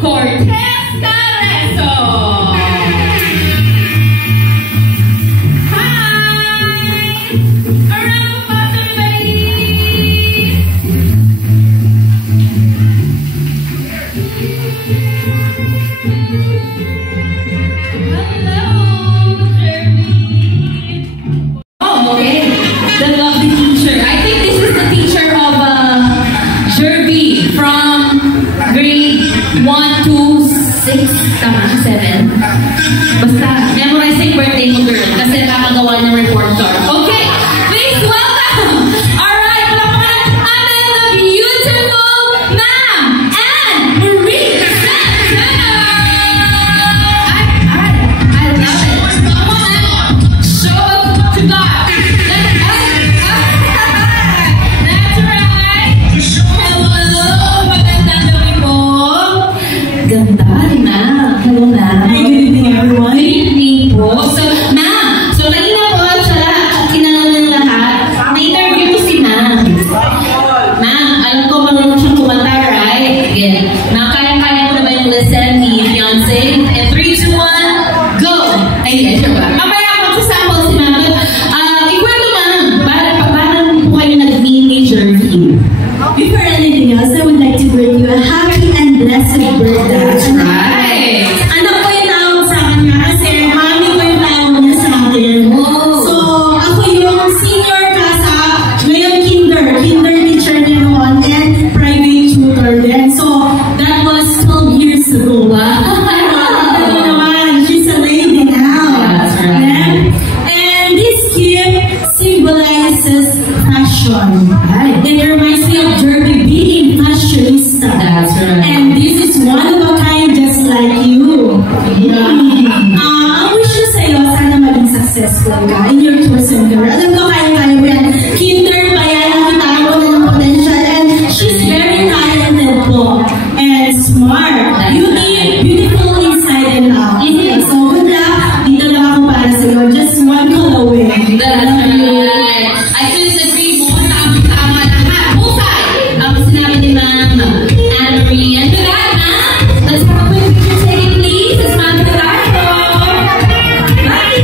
Cortez Caleso. Hi! A round of applause, everybody! Hello, Jeremy. Oh, okay. The lovely teacher. I think this is the teacher of Jerby from grade 1 to 6, tama, 7. Basta, memorize yung birthday mo, girl. Kasi nakakagawa ng report card. Okay, please welcome! Alright, palapakan natin the beautiful Ma'am Anne Marie Santana! I love it. Come on, Anne. Show up to God. That's right. Hello, magandang gabi po. Ganda rin na. Hello, ma'am. Hi, good evening, everyone. Good evening po. So, ma'am, so kanina po siya kinanong ng lahat. Na-interview ko si ma'am. Ma'am, alam ko marunong siyang kumanta, right? Again. Nakaya-kaya mo na ba yung lesson ni Beyonce? And 3, 2, 1, go! Ay, siya ba? Mamaya magsasample si ma'am. Ikwento ma'am, paano po kayo nag-meet ni Jeremy? Before anything else, I would like to bring you a happy and blessed birthday. That's right. Anak ko yung tawag sa kanya kasi mami ko yung tawag niya sa akin. Oh. So, ako yung senior kasa, ngayon kinder teacher niya noon, and private tutor din. So, that was 12 years ago. Ano naman, she's a lady now. That's right. And this gift symbolizes fashion. It reminds me of Jerby being fashionista. That's right. And this is one of a kind just like you. Ang wish ko sa'yo, sana maging successful ka in your chosen career. Alam ko kaya-kaya mo yan. Kinder pa yan, nakita mo na ng potential. And she's very talented po. And smart. Beautiful inside and out. So good luck. Dito lang ako para sa'yo. Just one call away. That's right. I couldn't agree more. Tama lahat. Husay! Ang sinabi ni Ma'am Anne Marie. And with that, ma'am, let's have a quick picture taking, please. It's Ma'am Pilardo. Bye!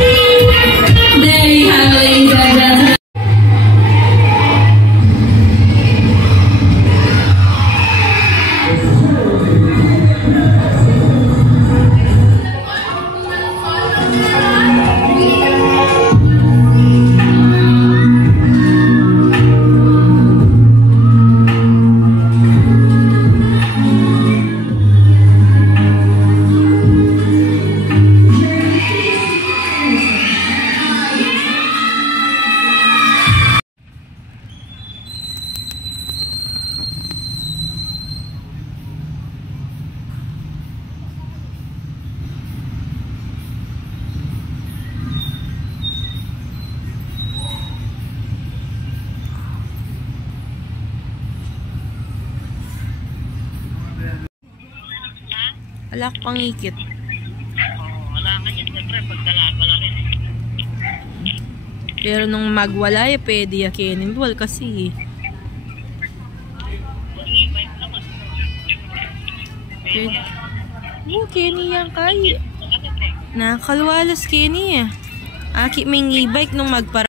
There you have it, ladies and gentlemen. Wala ko pang ikit. Wala nga yan, siyempre, pagdalaan ka lang yan. Pero nung magwala, pwede yakinin. Dual kasi. Pwede. Oh, Kenny yan kay. Nakakalwalas, Kenny. Aki may e-bike nung magpara.